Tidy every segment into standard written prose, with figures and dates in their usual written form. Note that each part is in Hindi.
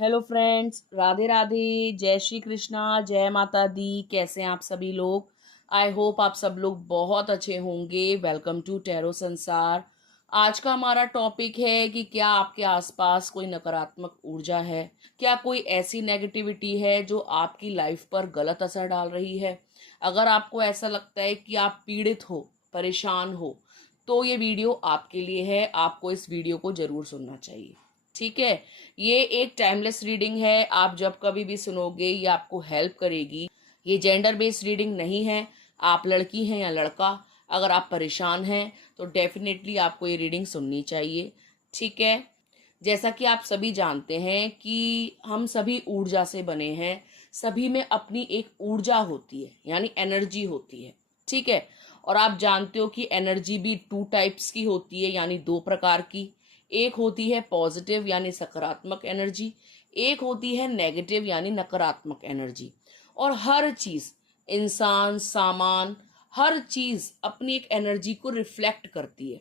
हेलो फ्रेंड्स, राधे राधे, जय श्री कृष्णा, जय माता दी। कैसे हैं आप सभी लोग? आई होप आप सब लोग बहुत अच्छे होंगे। वेलकम टू टैरो संसार। आज का हमारा टॉपिक है कि क्या आपके आसपास कोई नकारात्मक ऊर्जा है? क्या कोई ऐसी नेगेटिविटी है जो आपकी लाइफ पर गलत असर डाल रही है? अगर आपको ऐसा लगता है कि आप पीड़ित हो, परेशान हो, तो ये वीडियो आपके लिए है। आपको इस वीडियो को जरूर सुनना चाहिए। ठीक है। ये एक टाइमलेस रीडिंग है। आप जब कभी भी सुनोगे ये आपको हेल्प करेगी। ये जेंडर बेस्ड रीडिंग नहीं है। आप लड़की हैं या लड़का, अगर आप परेशान हैं तो डेफिनेटली आपको ये रीडिंग सुननी चाहिए। ठीक है। जैसा कि आप सभी जानते हैं कि हम सभी ऊर्जा से बने हैं। सभी में अपनी एक ऊर्जा होती है, यानी एनर्जी होती है। ठीक है। और आप जानते हो कि एनर्जी भी टू टाइप्स की होती है, यानी दो प्रकार की। एक होती है पॉजिटिव यानी सकारात्मक एनर्जी, एक होती है नेगेटिव यानी नकारात्मक एनर्जी। और हर चीज, इंसान, सामान, हर चीज अपनी एक एनर्जी को रिफ्लेक्ट करती है।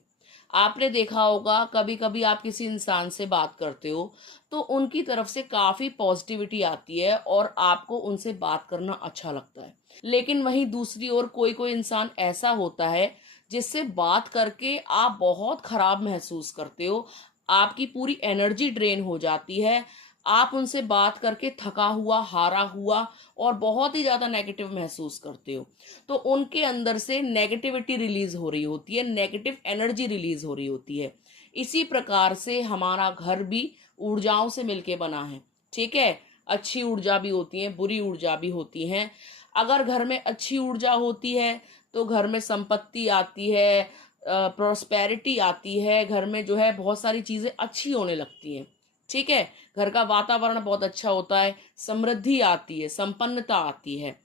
आपने देखा होगा कभी कभी आप किसी इंसान से बात करते हो तो उनकी तरफ से काफी पॉजिटिविटी आती है और आपको उनसे बात करना अच्छा लगता है। लेकिन वहीं दूसरी ओर कोई कोई इंसान ऐसा होता है जिससे बात करके आप बहुत खराब महसूस करते हो। आपकी पूरी एनर्जी ड्रेन हो जाती है। आप उनसे बात करके थका हुआ, हारा हुआ और बहुत ही ज़्यादा नेगेटिव महसूस करते हो। तो उनके अंदर से नेगेटिविटी रिलीज हो रही होती है, नेगेटिव एनर्जी रिलीज हो रही होती है। इसी प्रकार से हमारा घर भी ऊर्जाओं से मिलके बना है। ठीक है। अच्छी ऊर्जा भी होती है, बुरी ऊर्जा भी होती है। अगर घर में अच्छी ऊर्जा होती है तो घर में संपत्ति आती है, प्रोस्पेरिटी आती है। घर में जो है बहुत सारी चीजें अच्छी होने लगती हैं। ठीक है। घर का वातावरण बहुत अच्छा होता है, समृद्धि आती है, संपन्नता आती है।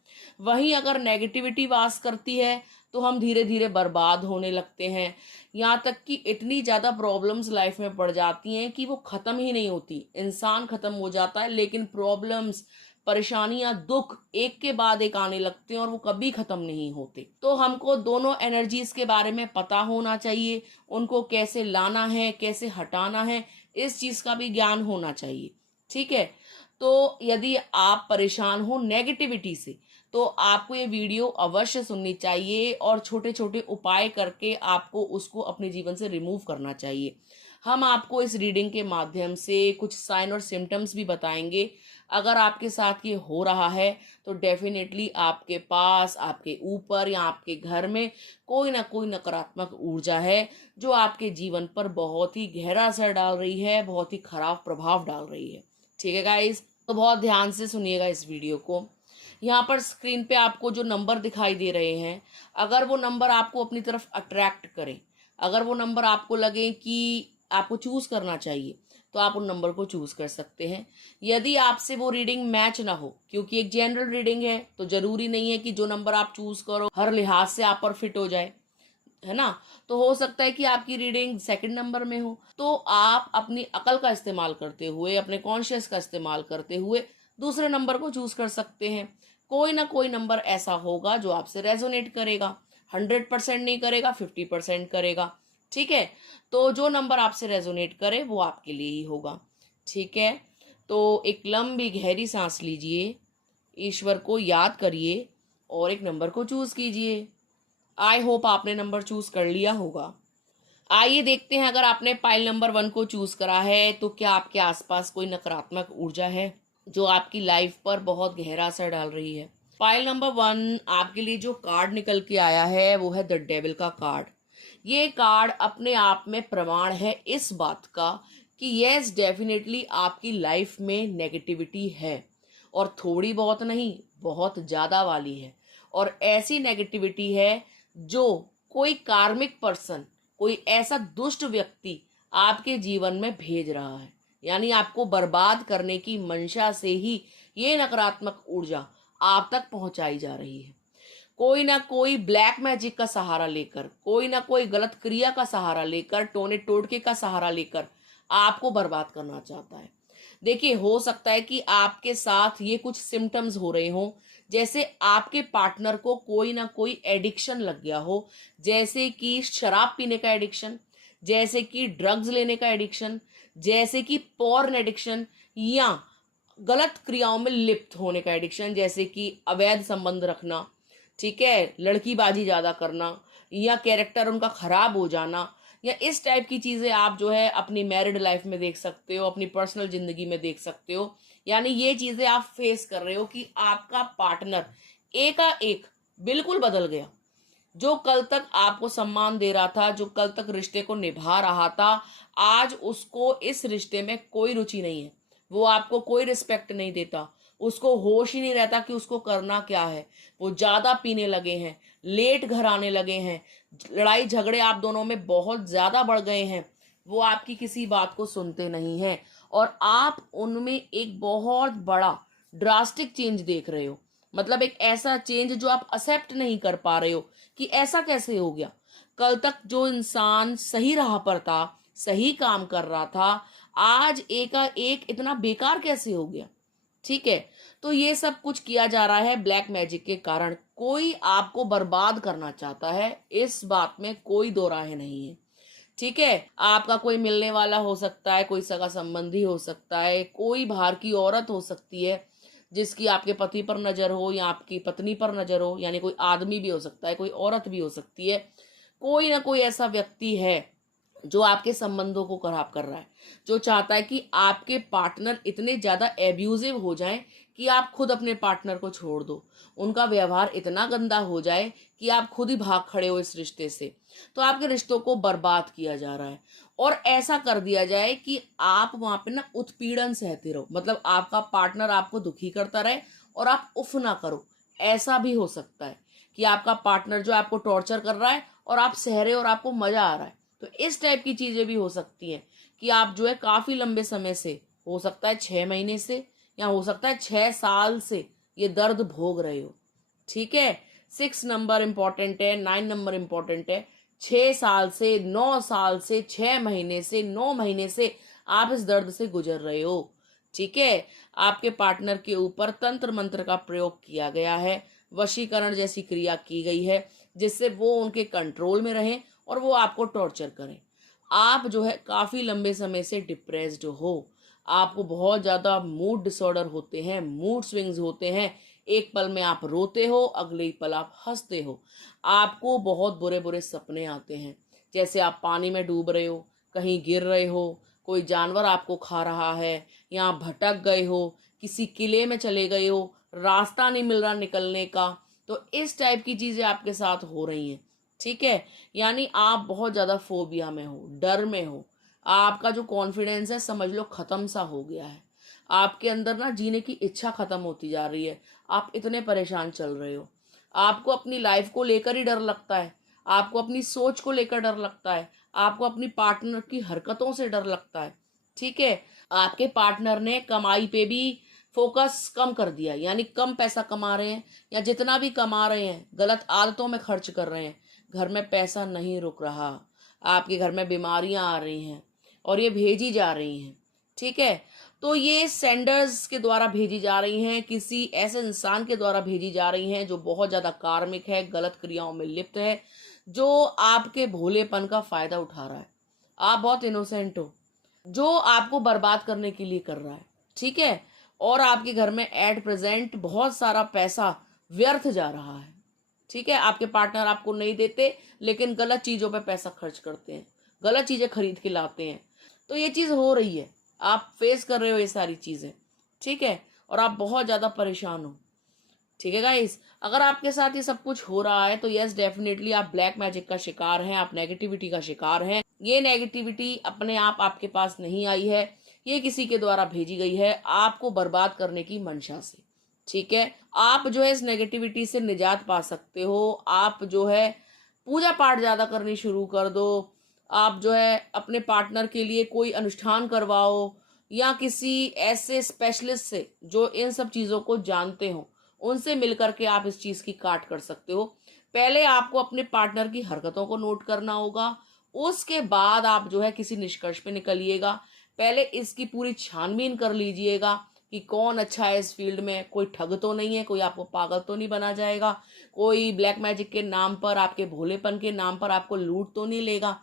वहीं अगर नेगेटिविटी वास करती है तो हम धीरे धीरे बर्बाद होने लगते हैं। यहाँ तक कि इतनी ज्यादा प्रॉब्लम्स लाइफ में पड़ जाती हैं कि वो खत्म ही नहीं होती। इंसान खत्म हो जाता है लेकिन प्रॉब्लम्स, परेशानियां, दुख एक के बाद एक आने लगते हैं और वो कभी खत्म नहीं होते। तो हमको दोनों एनर्जीज के बारे में पता होना चाहिए। उनको कैसे लाना है, कैसे हटाना है, इस चीज का भी ज्ञान होना चाहिए। ठीक है। तो यदि आप परेशान हो नेगेटिविटी से तो आपको ये वीडियो अवश्य सुननी चाहिए और छोटे छोटे उपाय करके आपको उसको अपने जीवन से रिमूव करना चाहिए। हम आपको इस रीडिंग के माध्यम से कुछ साइन और सिम्टम्स भी बताएंगे। अगर आपके साथ ये हो रहा है तो डेफिनेटली आपके पास, आपके ऊपर या आपके घर में कोई ना कोई नकारात्मक ऊर्जा है जो आपके जीवन पर बहुत ही गहरा असर डाल रही है, बहुत ही खराब प्रभाव डाल रही है। ठीक है गाइस, तो बहुत ध्यान से सुनिएगा इस वीडियो को। यहाँ पर स्क्रीन पे आपको जो नंबर दिखाई दे रहे हैं, अगर वो नंबर आपको अपनी तरफ अट्रैक्ट करें, अगर वो नंबर आपको लगे कि आपको चूज करना चाहिए, तो आप उन नंबर को चूज कर सकते हैं। यदि आपसे वो रीडिंग मैच ना हो, क्योंकि एक जनरल रीडिंग है तो जरूरी नहीं है कि जो नंबर आप चूज करो हर लिहाज से आप पर फिट हो जाए, है ना। तो हो सकता है कि आपकी रीडिंग सेकंड नंबर में हो, तो आप अपनी अकल का इस्तेमाल करते हुए, अपने कॉन्शियस का इस्तेमाल करते हुए दूसरे नंबर को चूज कर सकते हैं। कोई ना कोई नंबर ऐसा होगा जो आपसे रेजोनेट करेगा। 100% नहीं करेगा, 50% करेगा। ठीक है। तो जो नंबर आपसे रेजोनेट करे वो आपके लिए ही होगा। ठीक है। तो एक लंबी गहरी सांस लीजिए, ईश्वर को याद करिए और एक नंबर को चूज कीजिए। आई होप आपने नंबर चूज कर लिया होगा। आइए देखते हैं, अगर आपने पाइल नंबर 1 को चूज करा है तो क्या आपके आसपास कोई नकारात्मक ऊर्जा है जो आपकी लाइफ पर बहुत गहरा असर डाल रही है। पाइल नंबर 1 आपके लिए जो कार्ड निकल के आया है वो है द डेविल का कार्ड। ये कार्ड अपने आप में प्रमाण है इस बात का कि यस, डेफिनेटली आपकी लाइफ में नेगेटिविटी है, और थोड़ी बहुत नहीं, बहुत ज्यादा वाली है। और ऐसी नेगेटिविटी है जो कोई कार्मिक पर्सन, कोई ऐसा दुष्ट व्यक्ति आपके जीवन में भेज रहा है, यानी आपको बर्बाद करने की मंशा से ही ये नकारात्मक ऊर्जा आप तक पहुंचाई जा रही है। कोई ना कोई ब्लैक मैजिक का सहारा लेकर, कोई ना कोई गलत क्रिया का सहारा लेकर, टोने टोटके का सहारा लेकर आपको बर्बाद करना चाहता है। देखिए, हो सकता है कि आपके साथ ये कुछ सिम्टम्स हो रहे हों, जैसे आपके पार्टनर को कोई ना कोई एडिक्शन लग गया हो, जैसे कि शराब पीने का एडिक्शन, जैसे कि ड्रग्स लेने का एडिक्शन, जैसे कि पॉर्न एडिक्शन, या गलत क्रियाओं में लिप्त होने का एडिक्शन, जैसे कि अवैध संबंध रखना, ठीक है, लड़कीबाजी ज़्यादा करना, या कैरेक्टर उनका खराब हो जाना, या इस टाइप की चीज़ें आप जो है अपनी मैरिड लाइफ में देख सकते हो, अपनी पर्सनल ज़िंदगी में देख सकते हो। यानी ये चीज़ें आप फेस कर रहे हो कि आपका पार्टनर एकाएक बिल्कुल बदल गया। जो कल तक आपको सम्मान दे रहा था, जो कल तक रिश्ते को निभा रहा था, आज उसको इस रिश्ते में कोई रुचि नहीं है। वो आपको कोई रिस्पेक्ट नहीं देता, उसको होश ही नहीं रहता कि उसको करना क्या है। वो ज़्यादा पीने लगे हैं, लेट घर आने लगे हैं, लड़ाई झगड़े आप दोनों में बहुत ज़्यादा बढ़ गए हैं। वो आपकी किसी बात को सुनते नहीं हैं और आप उनमें एक बहुत बड़ा ड्रास्टिक चेंज देख रहे हो। मतलब एक ऐसा चेंज जो आप एक्सेप्ट नहीं कर पा रहे हो कि ऐसा कैसे हो गया। कल तक जो इंसान सही राह पर था, सही काम कर रहा था, आज एकाएक इतना बेकार कैसे हो गया। ठीक है, तो ये सब कुछ किया जा रहा है ब्लैक मैजिक के कारण। कोई आपको बर्बाद करना चाहता है, इस बात में कोई दो राय नहीं है। ठीक है, आपका कोई मिलने वाला हो सकता है, कोई सगा संबंधी हो सकता है, कोई बाहर की औरत हो सकती है जिसकी आपके पति पर नजर हो या आपकी पत्नी पर नजर हो, यानी कोई आदमी भी हो सकता है, कोई औरत भी हो सकती है। कोई ना कोई ऐसा व्यक्ति है जो आपके संबंधों को खराब कर रहा है, जो चाहता है कि आपके पार्टनर इतने ज्यादा एब्यूजिव हो जाएं कि आप खुद अपने पार्टनर को छोड़ दो, उनका व्यवहार इतना गंदा हो जाए कि आप खुद ही भाग खड़े हो इस रिश्ते से। तो आपके रिश्तों को बर्बाद किया जा रहा है और ऐसा कर दिया जाए कि आप वहां पे ना उत्पीड़न सहते रहो, मतलब आपका पार्टनर आपको दुखी करता रहे और आप उफ ना करो। ऐसा भी हो सकता है कि आपका पार्टनर जो आपको टॉर्चर कर रहा है और आप सह रहे हो और आपको मजा आ रहा है। तो इस टाइप की चीजें भी हो सकती हैं कि आप जो है काफी लंबे समय से, हो सकता है 6 महीने से या हो सकता है 6 साल से ये दर्द भोग रहे हो। ठीक है, 6 नंबर इंपॉर्टेंट है, 9 नंबर इंपॉर्टेंट है। 6 साल से, 9 साल से, 6 महीने से, 9 महीने से आप इस दर्द से गुजर रहे हो। ठीक है, आपके पार्टनर के ऊपर तंत्र मंत्र का प्रयोग किया गया है, वशीकरण जैसी क्रिया की गई है जिससे वो उनके कंट्रोल में रहें और वो आपको टॉर्चर करें। आप जो है काफी लंबे समय से डिप्रेस्ड हो, आपको बहुत ज्यादा मूड डिसऑर्डर होते हैं, मूड स्विंग्स होते हैं। एक पल में आप रोते हो, अगले ही पल आप हंसते हो। आपको बहुत बुरे बुरे सपने आते हैं, जैसे आप पानी में डूब रहे हो, कहीं गिर रहे हो, कोई जानवर आपको खा रहा है, या आप भटक गए हो, किसी किले में चले गए हो, रास्ता नहीं मिल रहा निकलने का। तो इस टाइप की चीजें आपके साथ हो रही हैं। ठीक है, यानी आप बहुत ज्यादा फोबिया में हो, डर में हो। आपका जो कॉन्फिडेंस है समझ लो खत्म सा हो गया है। आपके अंदर ना जीने की इच्छा खत्म होती जा रही है। आप इतने परेशान चल रहे हो, आपको अपनी लाइफ को लेकर ही डर लगता है, आपको अपनी सोच को लेकर डर लगता है, आपको अपनी पार्टनर की हरकतों से डर लगता है। ठीक है, आपके पार्टनर ने कमाई पे भी फोकस कम कर दिया, यानी कम पैसा कमा रहे हैं या जितना भी कमा रहे हैं गलत आदतों में खर्च कर रहे हैं। घर में पैसा नहीं रुक रहा, आपके घर में बीमारियां आ रही हैं और ये भेजी जा रही हैं। ठीक है, तो ये सेंडर्स के द्वारा भेजी जा रही हैं, किसी ऐसे इंसान के द्वारा भेजी जा रही हैं जो बहुत ज्यादा कार्मिक है, गलत क्रियाओं में लिप्त है, जो आपके भोलेपन का फायदा उठा रहा है। आप बहुत इनोसेंट हो, जो आपको बर्बाद करने के लिए कर रहा है। ठीक है, और आपके घर में एट प्रेजेंट बहुत सारा पैसा व्यर्थ जा रहा है। ठीक है, आपके पार्टनर आपको नहीं देते लेकिन गलत चीजों पे पैसा खर्च करते हैं, गलत चीजें खरीद के लाते हैं। तो ये चीज हो रही है, आप फेस कर रहे हो ये सारी चीजें। ठीक है, और आप बहुत ज्यादा परेशान हो। ठीक है गाइस, अगर आपके साथ ये सब कुछ हो रहा है तो यस डेफिनेटली आप ब्लैक मैजिक का शिकार हैं, आप नेगेटिविटी का शिकार हैं। ये नेगेटिविटी अपने आप आपके पास नहीं आई है, ये किसी के द्वारा भेजी गई है आपको बर्बाद करने की मंशा से। ठीक है, आप जो है इस नेगेटिविटी से निजात पा सकते हो। आप जो है पूजा पाठ ज्यादा करनी शुरू कर दो, आप जो है अपने पार्टनर के लिए कोई अनुष्ठान करवाओ, या किसी ऐसे स्पेशलिस्ट से जो इन सब चीजों को जानते हो उनसे मिलकर के आप इस चीज की काट कर सकते हो। पहले आपको अपने पार्टनर की हरकतों को नोट करना होगा, उसके बाद आप जो है किसी निष्कर्ष पे निकलिएगा। पहले इसकी पूरी छानबीन कर लीजिएगा कि कौन अच्छा है इस फील्ड में, कोई ठग तो नहीं है, कोई आपको पागल तो नहीं बना जाएगा, कोई ब्लैक मैजिक के नाम पर, आपके भोलेपन के नाम पर आपको लूट तो नहीं लेगा।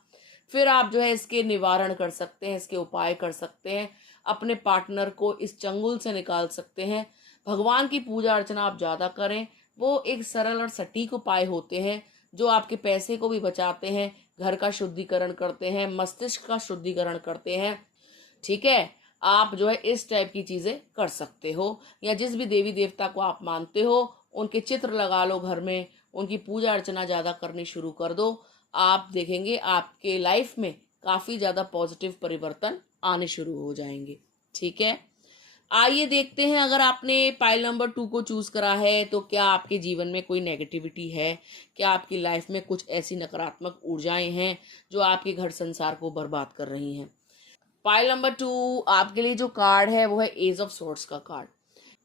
फिर आप जो है इसके निवारण कर सकते हैं, इसके उपाय कर सकते हैं, अपने पार्टनर को इस चंगुल से निकाल सकते हैं। भगवान की पूजा अर्चना आप ज़्यादा करें, वो एक सरल और सटीक उपाय होते हैं जो आपके पैसे को भी बचाते हैं, घर का शुद्धिकरण करते हैं, मस्तिष्क का शुद्धिकरण करते हैं। ठीक है, आप जो है इस टाइप की चीज़ें कर सकते हो, या जिस भी देवी देवता को आप मानते हो उनके चित्र लगा लो घर में, उनकी पूजा अर्चना ज़्यादा करनी शुरू कर दो। आप देखेंगे आपके लाइफ में काफ़ी ज़्यादा पॉजिटिव परिवर्तन आने शुरू हो जाएंगे। ठीक है, आइए देखते हैं, अगर आपने पाइल नंबर 2 को चूज करा है तो क्या आपके जीवन में कोई नेगेटिविटी है, क्या आपकी लाइफ में कुछ ऐसी नकारात्मक ऊर्जाएं हैं जो आपके घर संसार को बर्बाद कर रही हैं। पाइल नंबर 2 आपके लिए जो कार्ड है वो है एज ऑफ सोर्ड्स का कार्ड।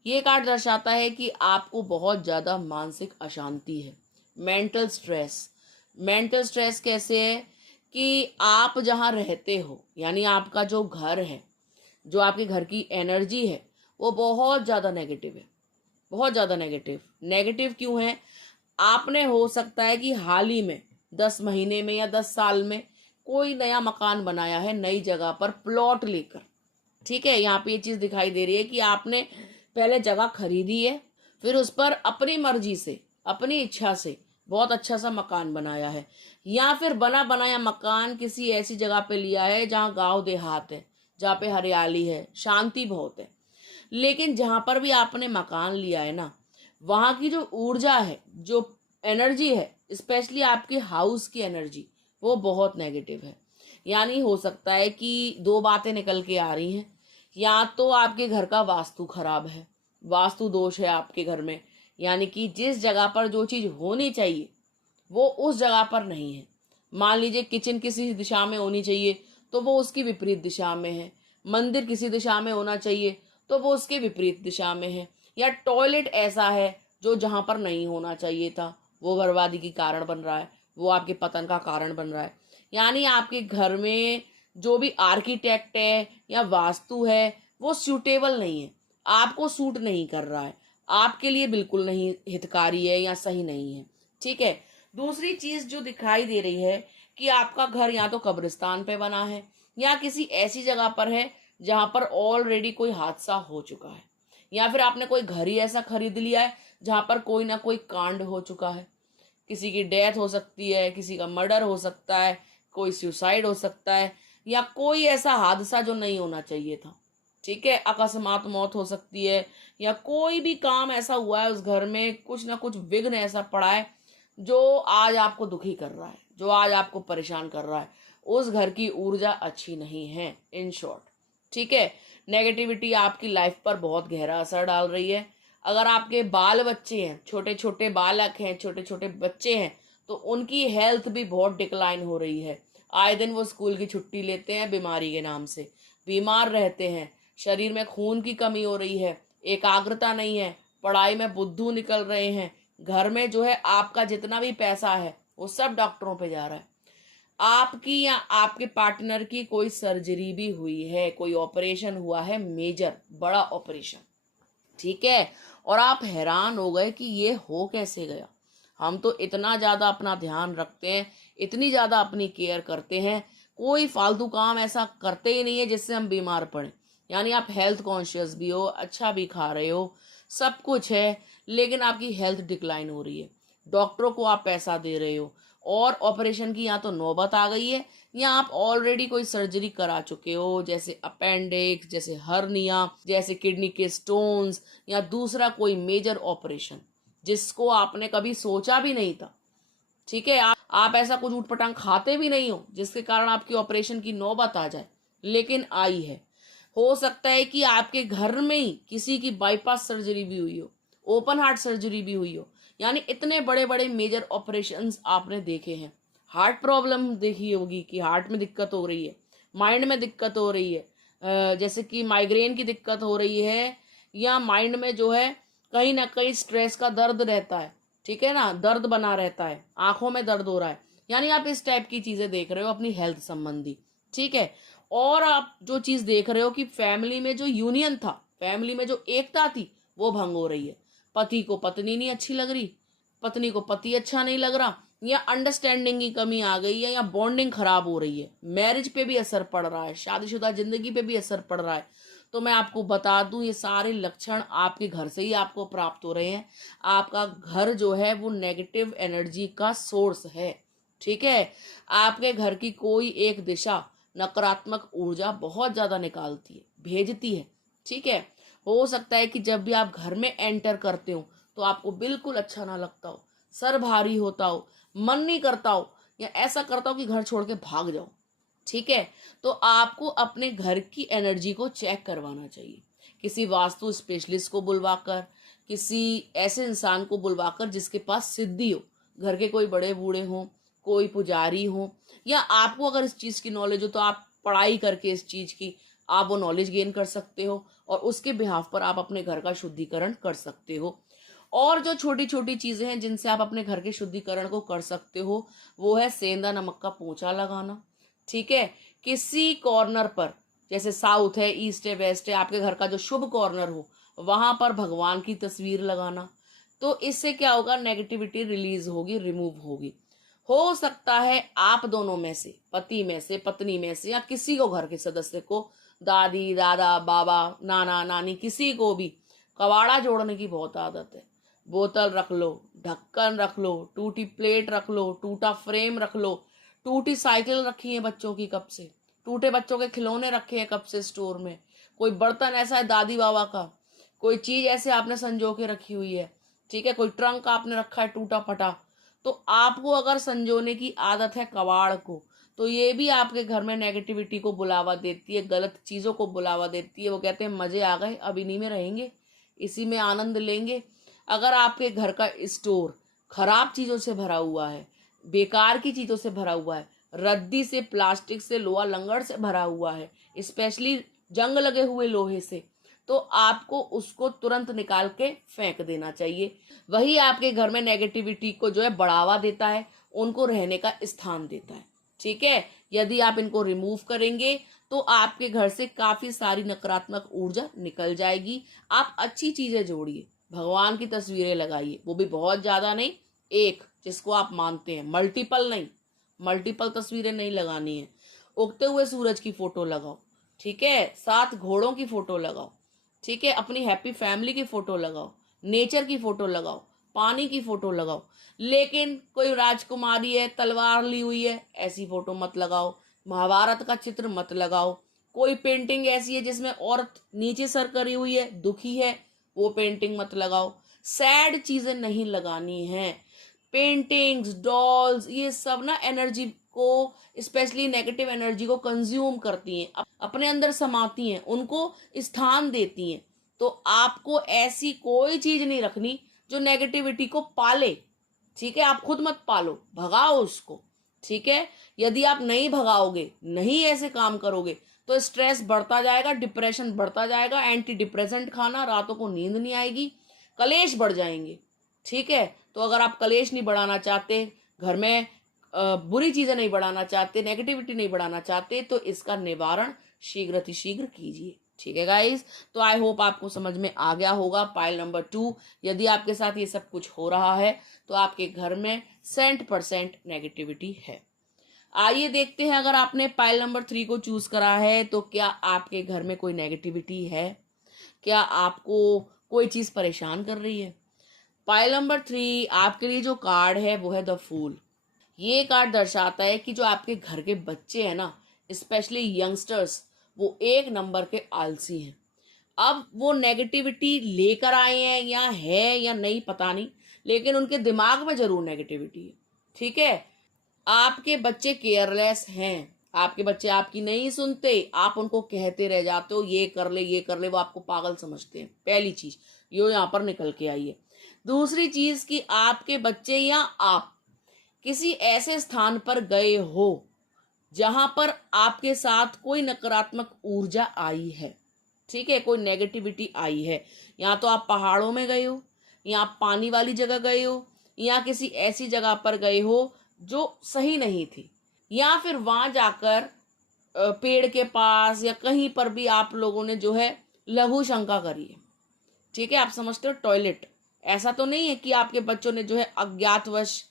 ये कार्ड दर्शाता है कि आपको बहुत ज़्यादा मानसिक अशांति है, मेंटल स्ट्रेस। मेंटल स्ट्रेस कैसे है कि आप जहाँ रहते हो, यानी आपका जो घर है, जो आपके घर की एनर्जी है, वो बहुत ज़्यादा नेगेटिव है, बहुत ज़्यादा नेगेटिव। नेगेटिव क्यों है? आपने हो सकता है कि हाल ही में 10 महीने में या 10 साल में कोई नया मकान बनाया है नई जगह पर प्लॉट लेकर। ठीक है, यहाँ पे ये चीज़ दिखाई दे रही है कि आपने पहले जगह खरीदी है, फिर उस पर अपनी मर्जी से, अपनी इच्छा से बहुत अच्छा सा मकान बनाया है, या फिर बना बनाया मकान किसी ऐसी जगह पे लिया है जहाँ गांव देहात है, जहाँ पे हरियाली है, शांति बहुत है। लेकिन जहाँ पर भी आपने मकान लिया है ना, वहाँ की जो ऊर्जा है, जो एनर्जी है, स्पेशली आपके हाउस की एनर्जी, वो बहुत नेगेटिव है। यानी हो सकता है कि दो बातें निकल के आ रही हैं, या तो आपके घर का वास्तु खराब है, वास्तु दोष है आपके घर में, यानी कि जिस जगह पर जो चीज़ होनी चाहिए वो उस जगह पर नहीं है। मान लीजिए किचन किसी दिशा में होनी चाहिए तो वो उसकी विपरीत दिशा में है, मंदिर किसी दिशा में होना चाहिए तो वो उसके विपरीत दिशा में है, या टॉयलेट ऐसा है जो जहाँ पर नहीं होना चाहिए था, वो बर्बादी की कारण बन रहा है, वो आपके पतन का कारण बन रहा है। यानी आपके घर में जो भी आर्किटेक्ट है या वास्तु है वो सूटेबल नहीं है, आपको सूट नहीं कर रहा है, आपके लिए बिल्कुल नहीं हितकारी है या सही नहीं है। ठीक है, दूसरी चीज जो दिखाई दे रही है कि आपका घर या तो कब्रिस्तान पे बना है या किसी ऐसी जगह पर है जहां पर ऑलरेडी कोई हादसा हो चुका है, या फिर आपने कोई घर ही ऐसा खरीद लिया है जहां पर कोई ना कोई कांड हो चुका है। किसी की डेथ हो सकती है, किसी का मर्डर हो सकता है, कोई सुसाइड हो सकता है, या कोई ऐसा हादसा जो नहीं होना चाहिए था। ठीक है, अकस्मात मौत हो सकती है, या कोई भी काम ऐसा हुआ है उस घर में, कुछ ना कुछ विघ्न ऐसा पड़ा है जो आज आपको दुखी कर रहा है, जो आज आपको परेशान कर रहा है। उस घर की ऊर्जा अच्छी नहीं है, इन शॉर्ट। ठीक है, नेगेटिविटी आपकी लाइफ पर बहुत गहरा असर डाल रही है। अगर आपके बाल बच्चे हैं, छोटे छोटे बालक हैं, छोटे छोटे बच्चे हैं, तो उनकी हेल्थ भी बहुत डिक्लाइन हो रही है। आए दिन वो स्कूल की छुट्टी लेते हैं बीमारी के नाम से, बीमार रहते हैं, शरीर में खून की कमी हो रही है, एकाग्रता नहीं है, पढ़ाई में बुद्धू निकल रहे हैं, घर में जो है आपका जितना भी पैसा है वो सब डॉक्टरों पे जा रहा है। आपकी या आपके पार्टनर की कोई सर्जरी भी हुई है, कोई ऑपरेशन हुआ है, मेजर बड़ा ऑपरेशन। ठीक है, और आप हैरान हो गए कि ये हो कैसे गया। हम तो इतना ज़्यादा अपना ध्यान रखते हैं, इतनी ज़्यादा अपनी केयर करते हैं, कोई फालतू काम ऐसा करते ही नहीं है जिससे हम बीमार पड़े। यानी आप हेल्थ कॉन्शियस भी हो, अच्छा भी खा रहे हो, सब कुछ है, लेकिन आपकी हेल्थ डिक्लाइन हो रही है, डॉक्टरों को आप पैसा दे रहे हो, और ऑपरेशन की या तो नौबत आ गई है या आप ऑलरेडी कोई सर्जरी करा चुके हो, जैसे अपेंडिक्स, जैसे हर्निया, जैसे किडनी के स्टोन्स, या दूसरा कोई मेजर ऑपरेशन जिसको आपने कभी सोचा भी नहीं था। ठीक है, आप ऐसा कुछ ऊटपटांग खाते भी नहीं हो जिसके कारण आपकी ऑपरेशन की नौबत आ जाए, लेकिन आई है। हो सकता है कि आपके घर में ही किसी की बाईपास सर्जरी भी हुई हो, ओपन हार्ट सर्जरी भी हुई हो, यानी इतने बड़े बड़े मेजर ऑपरेशंस आपने देखे हैं। हार्ट प्रॉब्लम देखी होगी कि हार्ट में दिक्कत हो रही है, माइंड में दिक्कत हो रही है, जैसे कि माइग्रेन की दिक्कत हो रही है, या माइंड में जो है कहीं ना कहीं स्ट्रेस का दर्द रहता है। ठीक है ना, दर्द बना रहता है, आंखों में दर्द हो रहा है, यानी आप इस टाइप की चीजें देख रहे हो अपनी हेल्थ संबंधी। ठीक है, और आप जो चीज देख रहे हो कि फैमिली में जो यूनियन था, फैमिली में जो एकता थी, वो भंग हो रही है। पति को पत्नी नहीं अच्छी लग रही, पत्नी को पति अच्छा नहीं लग रहा, या अंडरस्टैंडिंग की कमी आ गई है, या बॉन्डिंग खराब हो रही है, मैरिज पे भी असर पड़ रहा है, शादीशुदा जिंदगी पे भी असर पड़ रहा है, तो मैं आपको बता दूं ये सारे लक्षण आपके घर से ही आपको प्राप्त हो रहे हैं। आपका घर जो है वो नेगेटिव एनर्जी का सोर्स है। ठीक है, आपके घर की कोई एक दिशा नकारात्मक ऊर्जा बहुत ज्यादा निकालती है, भेजती है। ठीक है, हो सकता है कि जब भी आप घर में एंटर करते हो तो आपको बिल्कुल अच्छा ना लगता हो, सर भारी होता हो, मन नहीं करता हो, या ऐसा करता हो कि घर छोड़ के भाग जाओ। ठीक है, तो आपको अपने घर की एनर्जी को चेक करवाना चाहिए, किसी वास्तु स्पेशलिस्ट को बुलवाकर, किसी ऐसे इंसान को बुलवाकर जिसके पास सिद्धि हो, घर के कोई बड़े बूढ़े हों, कोई पुजारी हो, या आपको अगर इस चीज़ की नॉलेज हो तो आप पढ़ाई करके इस चीज़ की आप वो नॉलेज गेन कर सकते हो, और उसके बिहाफ पर आप अपने घर का शुद्धिकरण कर सकते हो। और जो छोटी छोटी चीज़ें हैं जिनसे आप अपने घर के शुद्धिकरण को कर सकते हो, वो है सेंधा नमक का पोंछा लगाना। ठीक है, किसी कॉर्नर पर, जैसे साउथ है, ईस्ट है, वेस्ट है, आपके घर का जो शुभ कॉर्नर हो वहां पर भगवान की तस्वीर लगाना। तो इससे क्या होगा, नेगेटिविटी रिलीज होगी, रिमूव होगी। हो सकता है आप दोनों में से, पति में से, पत्नी में से, या किसी को, घर के सदस्य को, दादी दादा बाबा नाना नानी, किसी को भी कबाड़ा जोड़ने की बहुत आदत है। बोतल रख लो, ढक्कन रख लो, टूटी प्लेट रख लो, टूटा फ्रेम रख लो, टूटी साइकिल रखी है बच्चों की कब से, टूटे बच्चों के खिलौने रखे हैं कब से स्टोर में, कोई बर्तन ऐसा है दादी बाबा का, कोई चीज ऐसे आपने संजो के रखी हुई है। ठीक है, कोई ट्रंक आपने रखा है टूटा फटा। तो आपको अगर संजोने की आदत है कबाड़ को, तो ये भी आपके घर में नेगेटिविटी को बुलावा देती है, गलत चीजों को बुलावा देती है। वो कहते हैं मजे आ गए, अब इन्हीं में रहेंगे, इसी में आनंद लेंगे। अगर आपके घर का स्टोर खराब चीजों से भरा हुआ है, बेकार की चीजों से भरा हुआ है, रद्दी से, प्लास्टिक से, लोहा लंगड़ से भरा हुआ है, स्पेशली जंग लगे हुए लोहे से, तो आपको उसको तुरंत निकाल के फेंक देना चाहिए। वही आपके घर में नेगेटिविटी को जो है बढ़ावा देता है, उनको रहने का स्थान देता है। ठीक है, यदि आप इनको रिमूव करेंगे तो आपके घर से काफी सारी नकारात्मक ऊर्जा निकल जाएगी। आप अच्छी चीजें जोड़िए, भगवान की तस्वीरें लगाइए, वो भी बहुत ज्यादा नहीं, एक जिसको आप मानते हैं, मल्टीपल नहीं, मल्टीपल तस्वीरें नहीं लगानी है। उगते हुए सूरज की फोटो लगाओ, ठीक है, 7 घोड़ों की फोटो लगाओ, ठीक है, अपनी हैप्पी फैमिली की फोटो लगाओ, नेचर की फोटो लगाओ, पानी की फोटो लगाओ। लेकिन कोई राजकुमारी है, तलवार ली हुई है, ऐसी फोटो मत लगाओ। महाभारत का चित्र मत लगाओ। कोई पेंटिंग ऐसी है जिसमें औरत नीचे सर करी हुई है, दुखी है, वो पेंटिंग मत लगाओ। सैड चीजें नहीं लगानी है। पेंटिंग्स, डॉल्स, ये सब ना एनर्जी को, स्पेशली नेगेटिव एनर्जी को कंज्यूम करती हैं, अपने अंदर समाती हैं, उनको स्थान देती हैं। तो आपको ऐसी कोई चीज नहीं रखनी जो नेगेटिविटी को पाले। ठीक है, आप खुद मत पालो, भगाओ उसको। ठीक है, यदि आप नहीं भगाओगे, नहीं ऐसे काम करोगे, तो स्ट्रेस बढ़ता जाएगा, डिप्रेशन बढ़ता जाएगा, एंटी डिप्रेसेंट खाना, रातों को नींद नहीं आएगी, कलेश बढ़ जाएंगे। ठीक है, तो अगर आप कलेश नहीं बढ़ाना चाहते, घर में बुरी चीजें नहीं बढ़ाना चाहते, नेगेटिविटी नहीं बढ़ाना चाहते, तो इसका निवारण शीघ्र कीजिए। ठीक है गाइस, तो आई होप आपको समझ में आ गया होगा। पाइल नंबर 2, यदि आपके साथ ये सब कुछ हो रहा है तो आपके घर में 100% नेगेटिविटी है। आइए देखते हैं, अगर आपने पाइल नंबर 3 को चूज करा है तो क्या आपके घर में कोई नेगेटिविटी है, क्या आपको कोई चीज परेशान कर रही है। पाइल नंबर 3 आपके लिए जो कार्ड है वो है द फूल। ये कार्ड दर्शाता है कि जो आपके घर के बच्चे हैं ना, स्पेशली यंगस्टर्स, वो एक नंबर के आलसी हैं। अब वो नेगेटिविटी लेकर आए हैं या नहीं पता नहीं, लेकिन उनके दिमाग में जरूर नेगेटिविटी है। ठीक है, आपके बच्चे केयरलेस हैं, आपके बच्चे आपकी नहीं सुनते, आप उनको कहते रह जाते हो ये कर ले ये कर ले, वो आपको पागल समझते हैं। पहली चीज यो यहाँ पर निकल के आई है। दूसरी चीज कि आपके बच्चे या आप किसी ऐसे स्थान पर गए हो जहां पर आपके साथ कोई नकारात्मक ऊर्जा आई है। ठीक है, कोई नेगेटिविटी आई है, या तो आप पहाड़ों में गए हो, या आप पानी वाली जगह गए हो, या किसी ऐसी जगह पर गए हो जो सही नहीं थी, या फिर वहां जाकर पेड़ के पास या कहीं पर भी आप लोगों ने जो है लघु शंका करी है। ठीक है, आप समझते हो टॉयलेट, ऐसा तो नहीं है कि आपके बच्चों ने जो है अज्ञातवश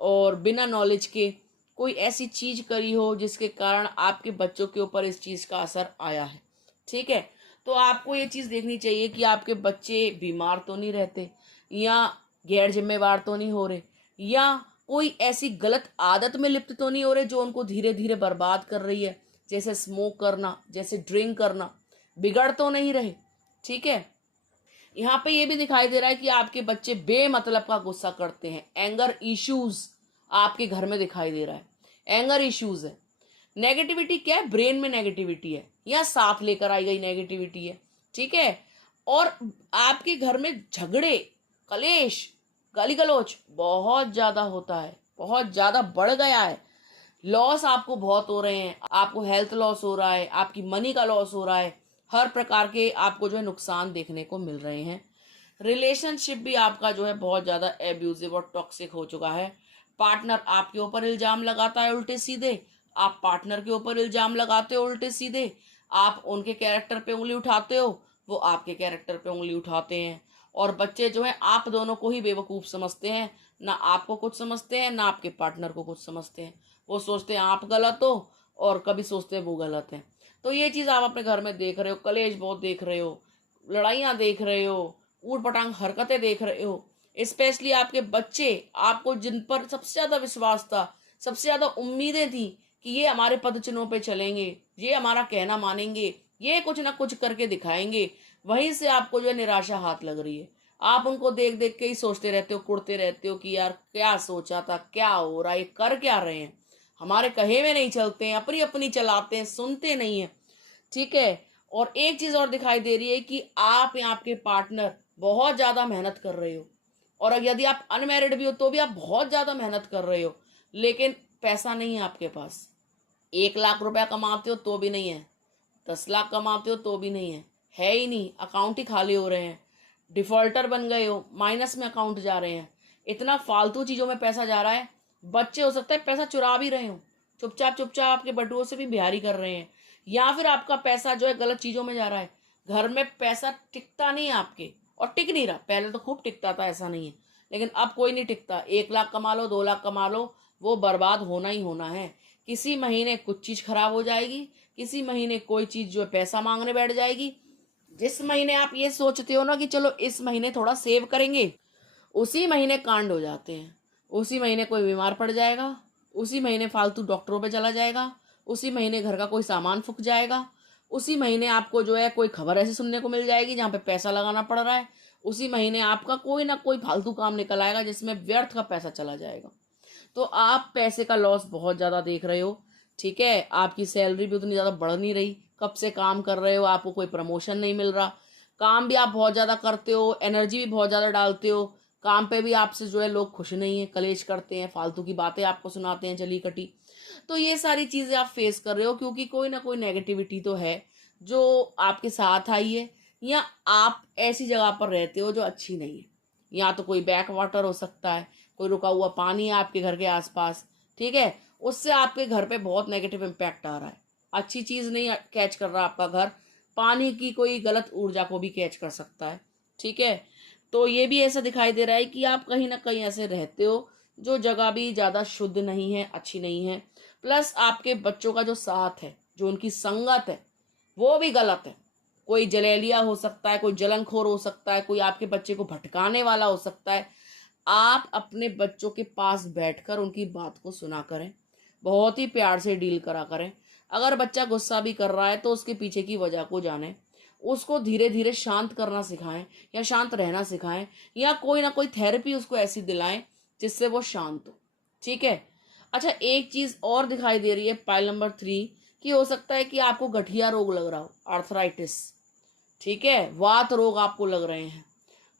और बिना नॉलेज के कोई ऐसी चीज़ करी हो जिसके कारण आपके बच्चों के ऊपर इस चीज़ का असर आया है। ठीक है, तो आपको ये चीज़ देखनी चाहिए कि आपके बच्चे बीमार तो नहीं रहते, या गैर जिम्मेवार तो नहीं हो रहे, या कोई ऐसी गलत आदत में लिप्त तो नहीं हो रहे जो उनको धीरे धीरे बर्बाद कर रही है, जैसे स्मोक करना, जैसे ड्रिंक करना। बिगड़ तो नहीं रहे। ठीक है, यहाँ पे ये भी दिखाई दे रहा है कि आपके बच्चे बेमतलब का गुस्सा करते हैं। एंगर इश्यूज आपके घर में दिखाई दे रहा है, एंगर इश्यूज है। नेगेटिविटी क्या है? ब्रेन में नेगेटिविटी है, या साथ लेकर आई गई नेगेटिविटी है। ठीक है, और आपके घर में झगड़े, कलेश, गाली गलौज बहुत ज्यादा होता है, बहुत ज्यादा बढ़ गया है। लॉस आपको बहुत हो रहे हैं, आपको हेल्थ लॉस हो रहा है, आपकी मनी का लॉस हो रहा है, हर प्रकार के आपको जो है नुकसान देखने को मिल रहे हैं। रिलेशनशिप भी आपका जो है बहुत ज़्यादा एब्यूजिव और टॉक्सिक हो चुका है। पार्टनर आपके ऊपर इल्ज़ाम लगाता है उल्टे सीधे, आप पार्टनर के ऊपर इल्ज़ाम लगाते हो उल्टे सीधे, आप उनके कैरेक्टर पे उंगली उठाते हो, वो आपके कैरेक्टर पे उंगली उठाते हैं। और बच्चे जो हैं आप दोनों को ही बेवकूफ़ समझते हैं, ना आपको कुछ समझते हैं ना आपके पार्टनर को कुछ समझते हैं। वो सोचते हैं आप गलत हो, और कभी सोचते हैं वो गलत हैं। तो ये चीज़ आप अपने घर में देख रहे हो, कलेश बहुत देख रहे हो, लड़ाइयाँ देख रहे हो, ऊट पटांग हरकतें देख रहे हो। स्पेशली आपके बच्चे, आपको जिन पर सबसे ज़्यादा विश्वास था, सबसे ज़्यादा उम्मीदें थी कि ये हमारे पद चिन्हों पे चलेंगे, ये हमारा कहना मानेंगे, ये कुछ ना कुछ करके दिखाएंगे, वहीं से आपको जो है निराशा हाथ लग रही है। आप उनको देख देख के ही सोचते रहते हो, कुड़ते रहते हो कि यार क्या सोचा था, क्या हो रहा है, ये कर क्या रहे हैं, हमारे कहे में नहीं चलते हैं, अपनी अपनी चलाते हैं, सुनते नहीं है। ठीक है, और एक चीज और दिखाई दे रही है कि आप या आपके पार्टनर बहुत ज्यादा मेहनत कर रहे हो, और यदि आप अनमैरिड भी हो तो भी आप बहुत ज्यादा मेहनत कर रहे हो, लेकिन पैसा नहीं है आपके पास। 1 लाख रुपया कमाते हो तो भी नहीं है, 10 लाख कमाते हो तो भी नहीं है ही नहीं, अकाउंट ही खाली हो रहे हैं, डिफॉल्टर बन गए हो, माइनस में अकाउंट जा रहे हैं, इतना फालतू चीजों में पैसा जा रहा है। बच्चे हो सकता है पैसा चुरा भी रहे हो, चुपचाप चुपचाप आपके बटुओं से भी बिहारी कर रहे हैं, या फिर आपका पैसा जो है गलत चीजों में जा रहा है। घर में पैसा टिकता नहीं है आपके, और टिक नहीं रहा। पहले तो खूब टिकता था, ऐसा नहीं है, लेकिन अब कोई नहीं टिकता। 1 लाख कमा लो, 2 लाख कमा लो, वो बर्बाद होना ही होना है। किसी महीने कुछ चीज खराब हो जाएगी, किसी महीने कोई चीज जो है पैसा मांगने बैठ जाएगी। जिस महीने आप ये सोचते हो ना कि चलो इस महीने थोड़ा सेव करेंगे, उसी महीने कांड हो जाते हैं। उसी महीने कोई बीमार पड़ जाएगा, उसी महीने फालतू डॉक्टरों पे चला जाएगा, उसी महीने घर का कोई सामान फूक जाएगा, उसी महीने आपको जो है कोई खबर ऐसी सुनने को मिल जाएगी जहाँ पे पैसा लगाना पड़ रहा है, उसी महीने आपका कोई ना कोई फालतू काम निकल आएगा जिसमें व्यर्थ का पैसा चला जाएगा। तो आप पैसे का लॉस बहुत ज़्यादा देख रहे हो। ठीक है, आपकी सैलरी भी उतनी ज़्यादा बढ़ नहीं रही, कब से काम कर रहे हो, आपको कोई प्रमोशन नहीं मिल रहा। काम भी आप बहुत ज़्यादा करते हो, एनर्जी भी बहुत ज़्यादा डालते हो, काम पे भी आपसे जो है लोग खुश नहीं है, कलेश करते हैं, फालतू की बातें आपको सुनाते हैं जली कटी। तो ये सारी चीज़ें आप फेस कर रहे हो क्योंकि कोई ना कोई नेगेटिविटी तो है जो आपके साथ आई है, या आप ऐसी जगह पर रहते हो जो अच्छी नहीं है। या तो कोई बैक वाटर हो सकता है, कोई रुका हुआ पानी है आपके घर के आसपास। ठीक है, उससे आपके घर पे बहुत नेगेटिव इम्पैक्ट आ रहा है, अच्छी चीज़ नहीं कैच कर रहा आपका घर, पानी की कोई गलत ऊर्जा को भी कैच कर सकता है। ठीक है, तो ये भी ऐसा दिखाई दे रहा है कि आप कहीं ना कहीं ऐसे रहते हो जो जगह भी ज़्यादा शुद्ध नहीं है, अच्छी नहीं है। प्लस आपके बच्चों का जो साथ है, जो उनकी संगत है, वो भी गलत है। कोई जलेलिया हो सकता है, कोई जलनखोर हो सकता है, कोई आपके बच्चे को भटकाने वाला हो सकता है। आप अपने बच्चों के पास बैठकर उनकी बात को सुना करें, बहुत ही प्यार से डील करा करें। अगर बच्चा गुस्सा भी कर रहा है तो उसके पीछे की वजह को जानें, उसको धीरे धीरे शांत करना सिखाएं, या शांत रहना सिखाएं, या कोई ना कोई थेरेपी उसको ऐसी दिलाएं जिससे वो शांत हो। ठीक है, अच्छा एक चीज़ और दिखाई दे रही है पाइल नंबर 3, कि हो सकता है कि आपको गठिया रोग लग रहा हो, आर्थराइटिस। ठीक है, वात रोग आपको लग रहे हैं,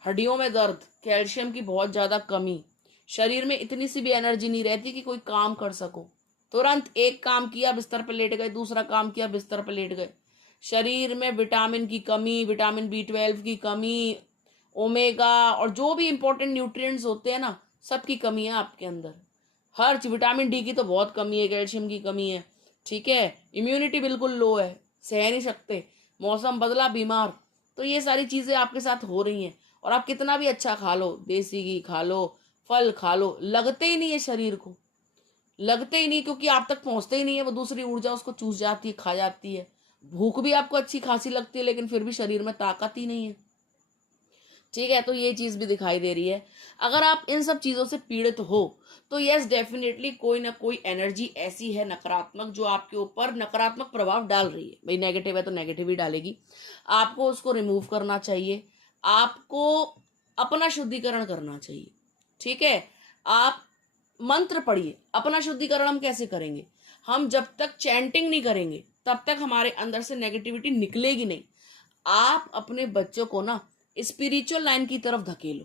हड्डियों में दर्द, कैल्शियम की बहुत ज़्यादा कमी, शरीर में इतनी सी भी एनर्जी नहीं रहती कि कोई काम कर सको। तुरंत एक काम किया बिस्तर पर लेट गए, दूसरा काम किया बिस्तर पर लेट गए। शरीर में विटामिन की कमी, विटामिन B12 की कमी, ओमेगा और जो भी इंपॉर्टेंट न्यूट्रिएंट्स होते हैं ना, सबकी कमी है आपके अंदर। विटामिन D की तो बहुत कमी है, कैल्शियम की कमी है। ठीक है, इम्यूनिटी बिल्कुल लो है, सह नहीं सकते, मौसम बदला बीमार। तो ये सारी चीज़ें आपके साथ हो रही हैं, और आप कितना भी अच्छा खा लो, देसी घी खा लो, फल खा लो, लगते ही नहीं है शरीर को, लगते ही नहीं, क्योंकि आप तक पहुंचते ही नहीं है, वो दूसरी ऊर्जा उसको चूस जाती है, खा जाती है। भूख भी आपको अच्छी खासी लगती है, लेकिन फिर भी शरीर में ताकत ही नहीं है। ठीक है, तो ये चीज भी दिखाई दे रही है। अगर आप इन सब चीजों से पीड़ित हो तो यस डेफिनेटली कोई ना कोई एनर्जी ऐसी है नकारात्मक जो आपके ऊपर नकारात्मक प्रभाव डाल रही है। भाई नेगेटिव है तो नेगेटिव ही डालेगी, आपको उसको रिमूव करना चाहिए, आपको अपना शुद्धिकरण करना चाहिए। ठीक है, आप मंत्र पढ़िए। अपना शुद्धिकरण हम कैसे करेंगे? हम जब तक चैंटिंग नहीं करेंगे तब तक हमारे अंदर से नेगेटिविटी निकलेगी नहीं। आप अपने बच्चों को ना स्पिरिचुअल लाइन की तरफ धकेलो।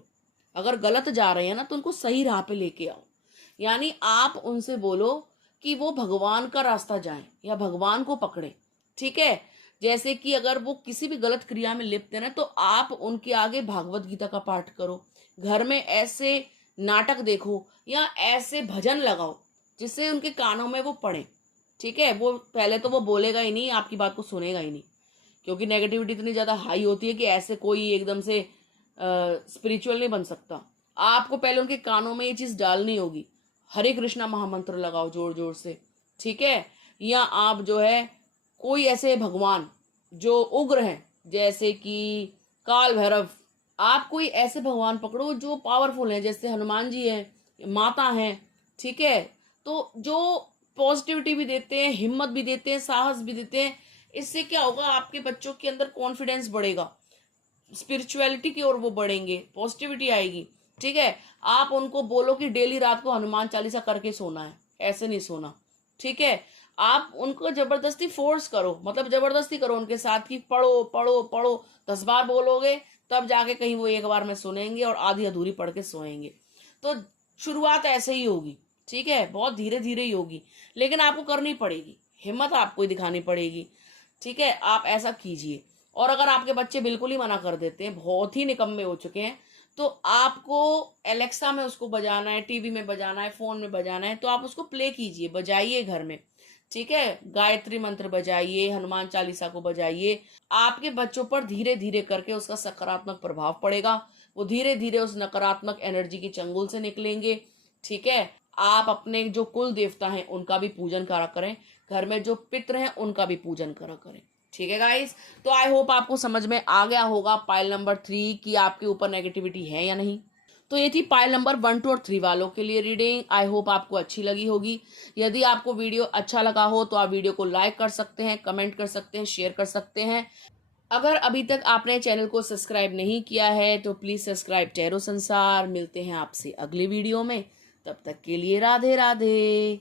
अगर गलत जा रहे हैं ना तो उनको सही राह पे लेके आओ। यानी आप उनसे बोलो कि वो भगवान का रास्ता जाएं या भगवान को पकड़े। ठीक है, जैसे कि अगर वो किसी भी गलत क्रिया में लिप्त है ना तो आप उनके आगे भागवत गीता का पाठ करो, घर में ऐसे नाटक देखो या ऐसे भजन लगाओ जिससे उनके कानों में वो पड़े। ठीक है, वो पहले तो वो बोलेगा ही नहीं, आपकी बात को सुनेगा ही नहीं, क्योंकि नेगेटिविटी इतनी ज्यादा हाई होती है कि ऐसे कोई एकदम से स्पिरिचुअल नहीं बन सकता। आपको पहले उनके कानों में ये चीज डालनी होगी। हरे कृष्णा महामंत्र लगाओ जोर जोर से। ठीक है, या आप जो है कोई ऐसे भगवान जो उग्र हैं जैसे कि काल भैरव, आप कोई ऐसे भगवान पकड़ो जो पावरफुल हैं, जैसे हनुमान जी हैं, माता हैं। ठीक है, तो जो पॉजिटिविटी भी देते हैं, हिम्मत भी देते हैं, साहस भी देते हैं। इससे क्या होगा, आपके बच्चों के अंदर कॉन्फिडेंस बढ़ेगा, स्पिरिचुअलिटी की ओर वो बढ़ेंगे, पॉजिटिविटी आएगी। ठीक है, आप उनको बोलो कि डेली रात को हनुमान चालीसा करके सोना है, ऐसे नहीं सोना। ठीक है, आप उनको जबरदस्ती फोर्स करो, मतलब जबरदस्ती करो उनके साथ कि पढ़ो पढ़ो पढ़ो। 10 बार बोलोगे तब जाके कहीं वो एक बार में सुनेंगे और आधी अधूरी पढ़ के सोएंगे। तो शुरुआत ऐसे ही होगी। ठीक है, बहुत धीरे धीरे ही होगी, लेकिन आपको करनी पड़ेगी, हिम्मत आपको ही दिखानी पड़ेगी। ठीक है, आप ऐसा कीजिए। और अगर आपके बच्चे बिल्कुल ही मना कर देते हैं, बहुत ही निकम्मे हो चुके हैं, तो आपको एलेक्सा में उसको बजाना है, टीवी में बजाना है, फोन में बजाना है, तो आप उसको प्ले कीजिए, बजाइए घर में। ठीक है, गायत्री मंत्र बजाइए, हनुमान चालीसा को बजाइए। आपके बच्चों पर धीरे धीरे करके उसका सकारात्मक प्रभाव पड़ेगा, वो धीरे धीरे उस नकारात्मक एनर्जी की चंगुल से निकलेंगे। ठीक है, आप अपने जो कुल देवता हैं उनका भी पूजन करा करें, घर में जो पितृ हैं उनका भी पूजन करा करें। ठीक है गाइस, तो आई होप आपको समझ में आ गया होगा पाइल नंबर 3 कि आपके ऊपर नेगेटिविटी है या नहीं। तो ये थी पाइल नंबर 1, 2 और 3 वालों के लिए रीडिंग। आई होप आपको अच्छी लगी होगी। यदि आपको वीडियो अच्छा लगा हो तो आप वीडियो को लाइक कर सकते हैं, कमेंट कर सकते हैं, शेयर कर सकते हैं। अगर अभी तक आपने चैनल को सब्सक्राइब नहीं किया है तो प्लीज सब्सक्राइब टैरो संसार। मिलते हैं आपसे अगली वीडियो में, तब तक के लिए राधे राधे।